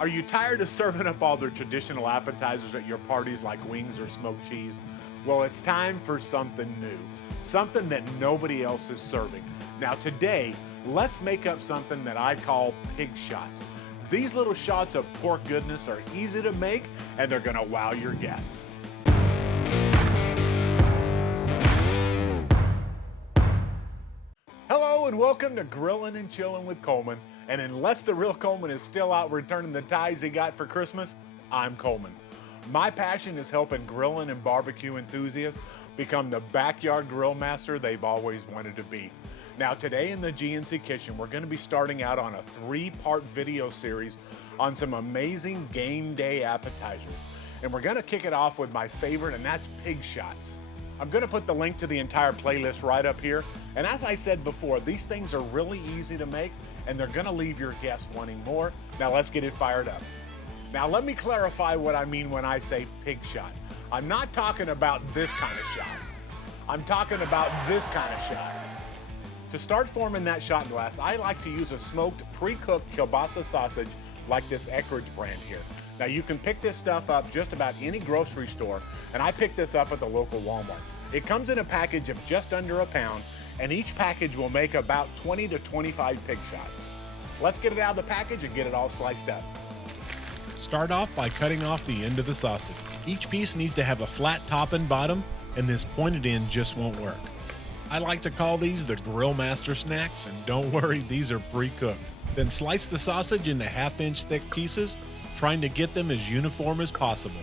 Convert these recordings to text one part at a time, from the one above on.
Are you tired of serving up all the traditional appetizers at your parties like wings or smoked cheese? Well, it's time for something new, something that nobody else is serving. Now today, let's make up something that I call pig shots. These little shots of pork goodness are easy to make and they're gonna wow your guests. Hello and welcome to Grillin' and Chillin' with Coleman. And unless the real Coleman is still out returning the ties he got for Christmas, I'm Coleman. My passion is helping grilling and barbecue enthusiasts become the backyard grill master they've always wanted to be. Now today in the GNC Kitchen, we're gonna be starting out on a 3-part video series on some amazing game day appetizers. And we're gonna kick it off with my favorite, and that's pig shots. I'm gonna put the link to the entire playlist right up here. And as I said before, these things are really easy to make and they're gonna leave your guests wanting more. Now let's get it fired up. Now let me clarify what I mean when I say pig shot. I'm not talking about this kind of shot. I'm talking about this kind of shot. To start forming that shot glass, I like to use a smoked, pre-cooked kielbasa sausage like this Eckrich brand here. Now you can pick this stuff up just about any grocery store, and I picked this up at the local Walmart. It comes in a package of just under a pound, and each package will make about 20 to 25 pig shots. Let's get it out of the package and get it all sliced up. Start off by cutting off the end of the sausage. Each piece needs to have a flat top and bottom, and this pointed end just won't work. I like to call these the Grill Master snacks, and don't worry, these are pre-cooked. Then slice the sausage into 1/2-inch thick pieces, trying to get them as uniform as possible.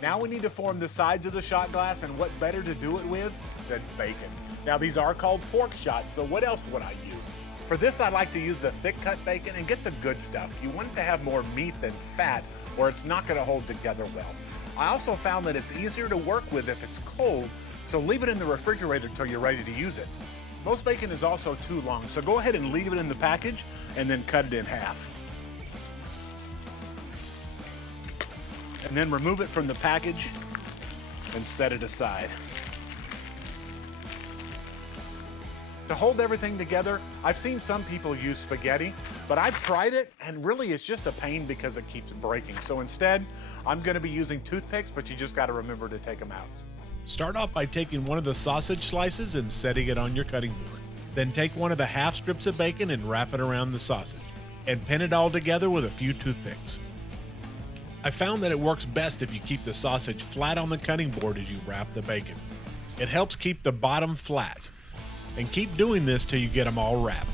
Now we need to form the sides of the shot glass, and what better to do it with than bacon. Now these are called pork shots, so what else would I use? For this, I like to use the thick cut bacon and get the good stuff. You want it to have more meat than fat, or it's not gonna hold together well. I also found that it's easier to work with if it's cold, so leave it in the refrigerator until you're ready to use it. Most bacon is also too long, so go ahead and leave it in the package and then cut it in half. And then remove it from the package and set it aside. To hold everything together, I've seen some people use spaghetti, but I've tried it and really it's just a pain because it keeps breaking. So instead, I'm gonna be using toothpicks, but you just gotta remember to take them out. Start off by taking one of the sausage slices and setting it on your cutting board. Then take one of the half strips of bacon and wrap it around the sausage, and pin it all together with a few toothpicks. I found that it works best if you keep the sausage flat on the cutting board as you wrap the bacon. It helps keep the bottom flat. And keep doing this till you get them all wrapped.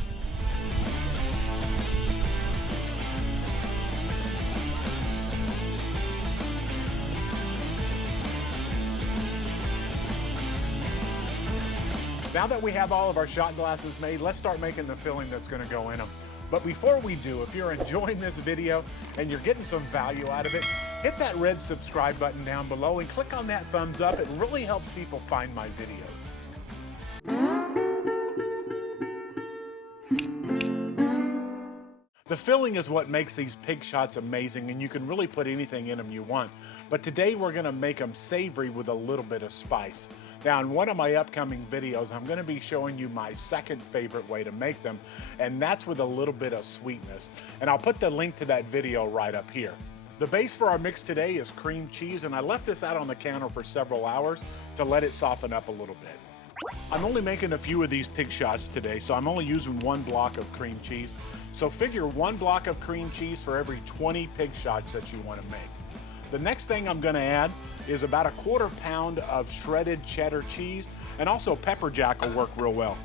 Now that we have all of our shot glasses made, let's start making the filling that's gonna go in them. But before we do, if you're enjoying this video and you're getting some value out of it, hit that red subscribe button down below and click on that thumbs up. It really helps people find my videos. The filling is what makes these pig shots amazing, and you can really put anything in them you want. But today we're gonna make them savory with a little bit of spice. Now in one of my upcoming videos, I'm gonna be showing you my second favorite way to make them, and that's with a little bit of sweetness. And I'll put the link to that video right up here. The base for our mix today is cream cheese, and I left this out on the counter for several hours to let it soften up a little bit. I'm only making a few of these pig shots today, so I'm only using 1 block of cream cheese. So figure 1 block of cream cheese for every 20 pig shots that you want to make. The next thing I'm going to add is about a 1/4 pound of shredded cheddar cheese, and also pepper jack will work real well.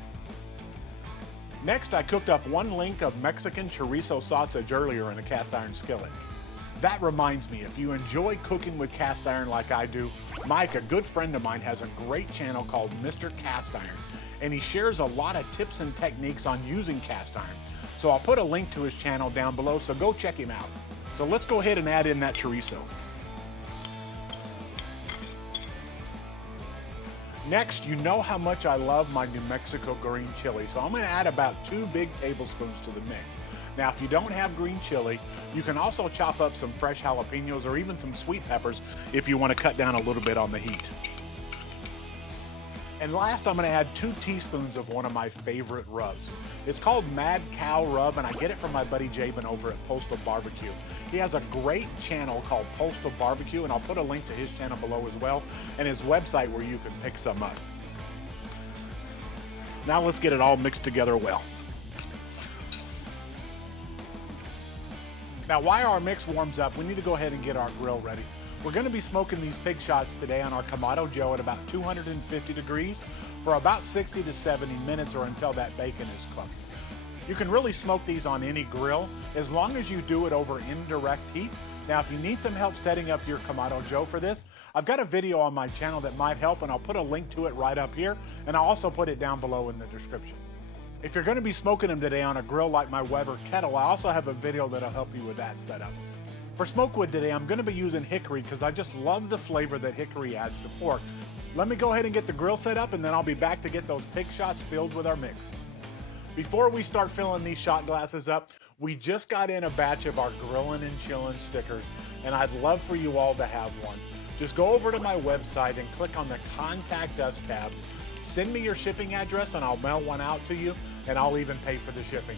Next, I cooked up 1 link of Mexican chorizo sausage earlier in a cast iron skillet. That reminds me, if you enjoy cooking with cast iron like I do, Mike, a good friend of mine, has a great channel called Mr. Cast Iron, and he shares a lot of tips and techniques on using cast iron. So I'll put a link to his channel down below, so go check him out. So let's go ahead and add in that chorizo. Next, you know how much I love my New Mexico green chili, so I'm gonna add about 2 big tablespoons to the mix. Now, if you don't have green chili, you can also chop up some fresh jalapenos or even some sweet peppers if you want to cut down a little bit on the heat. And last, I'm gonna add 2 teaspoons of one of my favorite rubs. It's called Mad Cow Rub, and I get it from my buddy Jabin over at Postal BBQ. He has a great channel called Postal BBQ, and I'll put a link to his channel below as well, and his website where you can pick some up. Now let's get it all mixed together well. Now while our mix warms up, we need to go ahead and get our grill ready. We're gonna be smoking these pig shots today on our Kamado Joe at about 250 degrees for about 60 to 70 minutes or until that bacon is cooked. You can really smoke these on any grill as long as you do it over indirect heat. Now, if you need some help setting up your Kamado Joe for this, I've got a video on my channel that might help, and I'll put a link to it right up here, and I'll also put it down below in the description. If you're gonna be smoking them today on a grill like my Weber kettle, I also have a video that'll help you with that setup. For smoke wood today, I'm gonna be using hickory because I just love the flavor that hickory adds to pork. Let me go ahead and get the grill set up, and then I'll be back to get those pig shots filled with our mix. Before we start filling these shot glasses up, we just got in a batch of our Grillin' and Chillin' stickers, and I'd love for you all to have one. Just go over to my website and click on the Contact Us tab. Send me your shipping address and I'll mail one out to you, and I'll even pay for the shipping.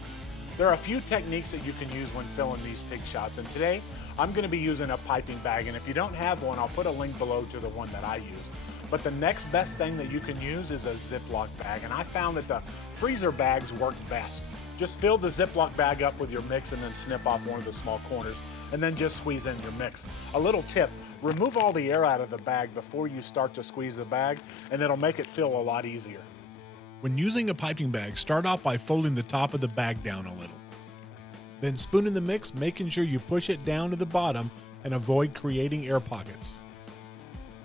There are a few techniques that you can use when filling these pig shots, and today I'm gonna be using a piping bag, and if you don't have one, I'll put a link below to the one that I use. But the next best thing that you can use is a Ziploc bag, and I found that the freezer bags work best. Just fill the Ziploc bag up with your mix and then snip off one of the small corners, and then just squeeze in your mix. A little tip, remove all the air out of the bag before you start to squeeze the bag, and it'll make it feel a lot easier. When using a piping bag, start off by folding the top of the bag down a little. Then spoon in the mix, making sure you push it down to the bottom and avoid creating air pockets.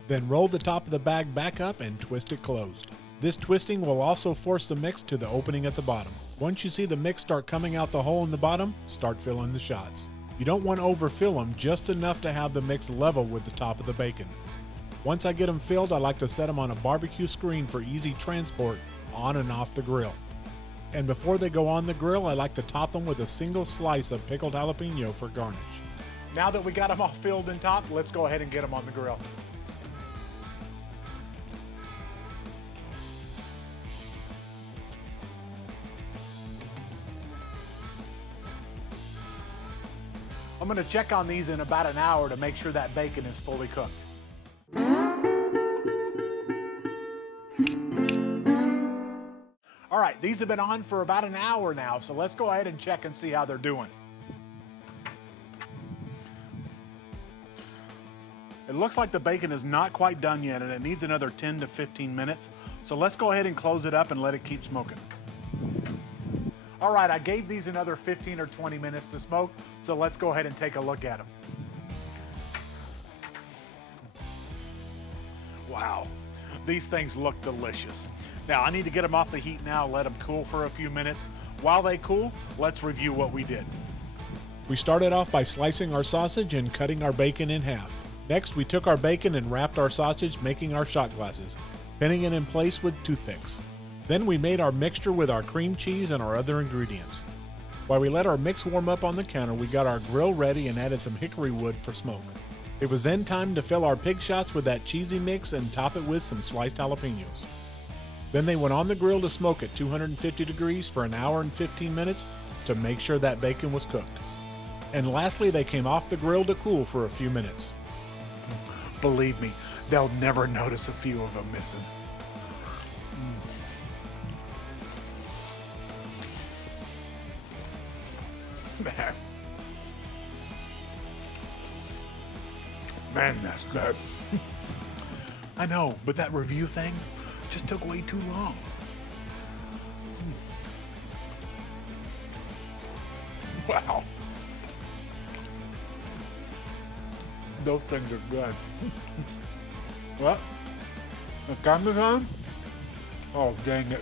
Then roll the top of the bag back up and twist it closed. This twisting will also force the mix to the opening at the bottom. Once you see the mix start coming out the hole in the bottom, start filling the shots. You don't want to overfill them, just enough to have the mix level with the top of the bacon. Once I get them filled, I like to set them on a barbecue screen for easy transport on and off the grill. And before they go on the grill, I like to top them with a single slice of pickled jalapeno for garnish. Now that we got them all filled and topped, let's go ahead and get them on the grill. I'm gonna check on these in about an hour to make sure that bacon is fully cooked. All right, these have been on for about an hour now, so let's go ahead and check and see how they're doing. It looks like the bacon is not quite done yet, and it needs another 10 to 15 minutes. So let's go ahead and close it up and let it keep smoking. All right, I gave these another 15 or 20 minutes to smoke, so let's go ahead and take a look at them. Wow, these things look delicious. Now, I need to get them off the heat now, let them cool for a few minutes. While they cool, let's review what we did. We started off by slicing our sausage and cutting our bacon in half. Next, we took our bacon and wrapped our sausage, making our shot glasses, pinning it in place with toothpicks. Then we made our mixture with our cream cheese and our other ingredients. While we let our mix warm up on the counter, we got our grill ready and added some hickory wood for smoke. It was then time to fill our pig shots with that cheesy mix and top it with some sliced jalapenos. Then they went on the grill to smoke at 250 degrees for an hour and 15 minutes to make sure that bacon was cooked. And lastly, they came off the grill to cool for a few minutes. Believe me, they'll never notice a few of them missing. Man, that's good. I know, but that review thing just took way too long. Wow. Those things are good. What? The camera's on? Oh, dang it.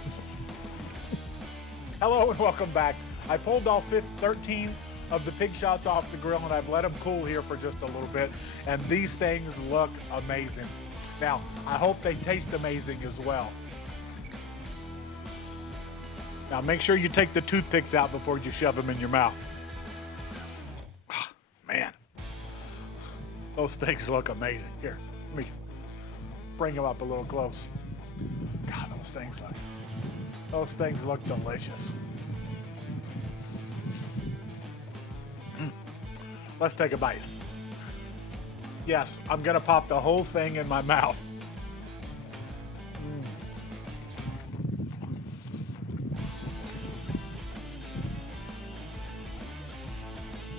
Hello and welcome back. I pulled all 13 of the pig shots off the grill, and I've let them cool here for just a little bit, and these things look amazing. Now, I hope they taste amazing as well. Now, make sure you take the toothpicks out before you shove them in your mouth. Man, those things look amazing. Here, let me bring them up a little close. God, those things look delicious. Let's take a bite. Yes, I'm gonna pop the whole thing in my mouth.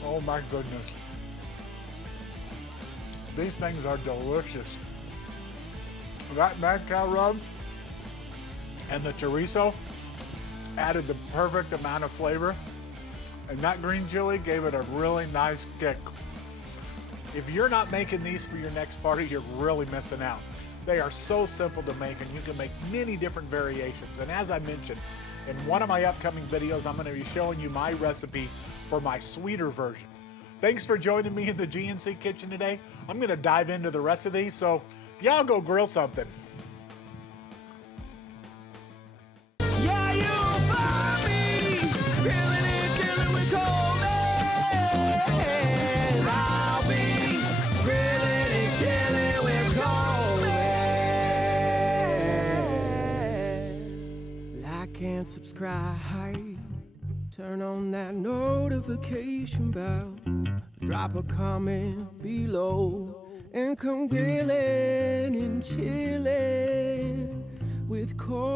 Oh my goodness. These things are delicious. That mad cow rub and the chorizo added the perfect amount of flavor, and that green chili gave it a really nice kick. If you're not making these for your next party, you're really missing out. They are so simple to make, and you can make many different variations. And as I mentioned, in one of my upcoming videos, I'm going to be showing you my recipe for my sweeter version. Thanks for joining me in the GNC kitchen today. I'm going to dive into the rest of these, so y'all go grill something. Yeah, you'll find me grilling and chilling with Coleman. I'll be grilling and chilling with Coleman. Like and subscribe, turn on that notification bell, drop a comment below, and come grilling and chilling with Coleman.